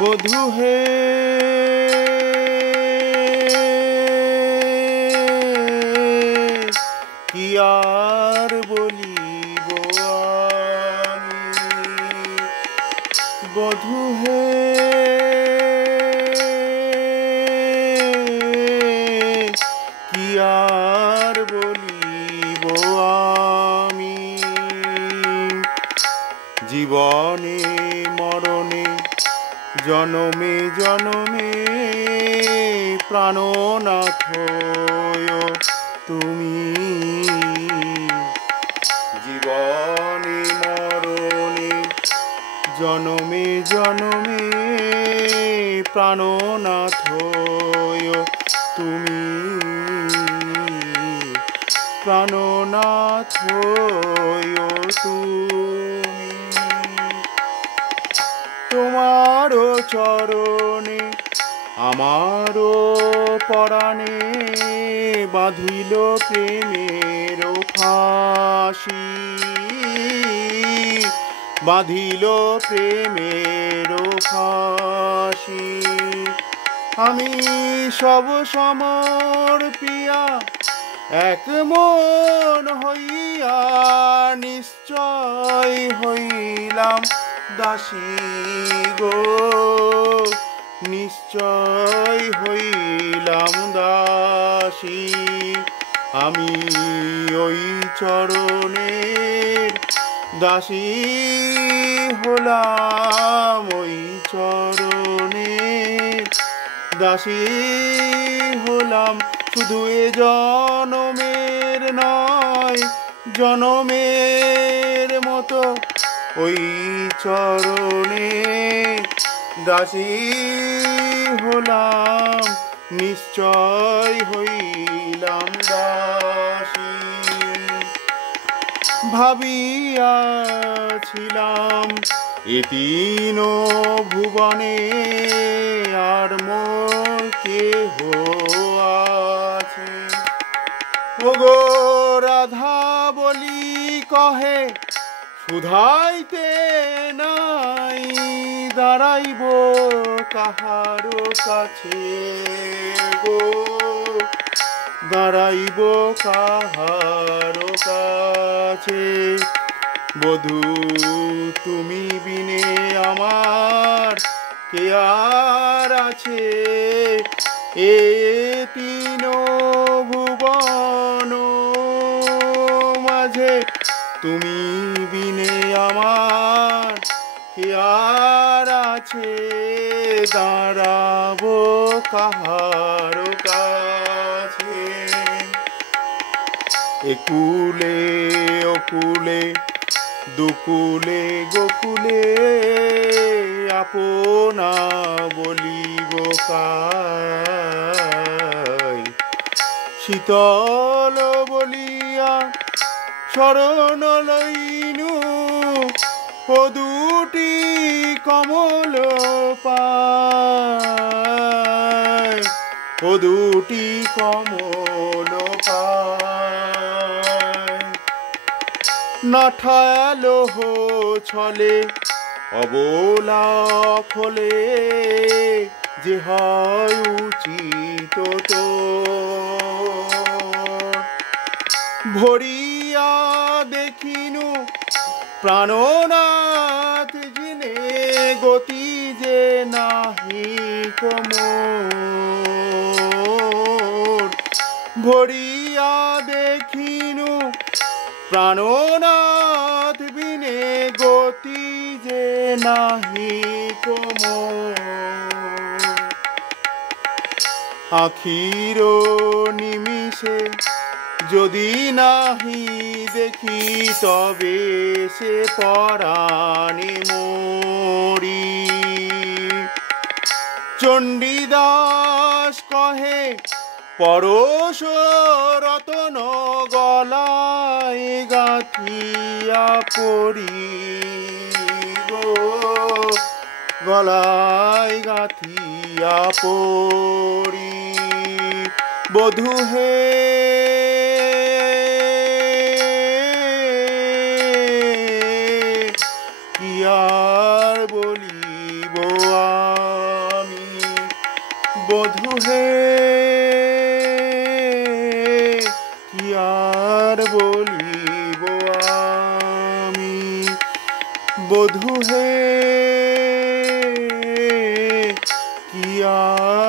বধূ হে কি আর বলিব আমি, বধূ হে কি আর বলিব আমি। জীবনে মরণে জনমে জনমে প্রাণনাথ তুমি। জীবনে মরণে জনমে জনমে প্রাণনাথ তুমি, প্রাণনাথ তুমি। তোমারও চরণে আমারও পরাণে বাঁধিল প্রেমের ফাঁসি, বাঁধিল প্রেমের ফাঁসি। আমি সব সমর্পিয়া এক মন হইয়া নিশ্চয় হইলাম দাসী গো, নিশ্চয় হইলাম দাসী। আমি ওই চরণের দাসী হলাম, ওই চরণের দাসী হলাম। শুধু এ জনমের নয়, জনমের মতো ওই চরণে দাসী হলাম, নিশ্চয় হইলাম দাসী। ভাবিয়াছিলাম এ তিন ভুবনে আর মোর কেহ আছে। ওগো রাধা বলি কহে শুধাইতে নাই, দাঁড়াইব কাহারো কাছে গো, দাঁড়াইব কাহারো কাছে। বধূ তুমি বিনে আমার কে আর আছে, এ তিন ভুবন মাঝে তুমি বিনে আমার কে আর আছে। দাঁড়াবো কাহারো কাছে। একুলে ওকুলে দুকুলে গোকুলে আপনা বলিব কাই। শীতল বলিয়া শরণ লইনু ও দুটি কমল পায়, ও দুটি কমল পায়। না ঠায়ালো ছলে অবলা ফলে যে হয় উচিত তো। ভরিয়া দেখিনু প্রাণনাথ জিনে গতি যে নাহি কোমর। ভরিয়া দেখিনু প্রাণনাথ বিনে গতি যে নাহি কোমর। আখির নিমিষে যদি নাহি দেখি তবে সে পরাণে মরি। চণ্ডীদাস কহে পরশ রতন গলায় গাঁথিয়া পরি গো, গলায় গাঁথিয়া পরি। বধূ হে কি আর বলিব। বধূ হে কি আর বলিব আমি, বধূ হে কি আর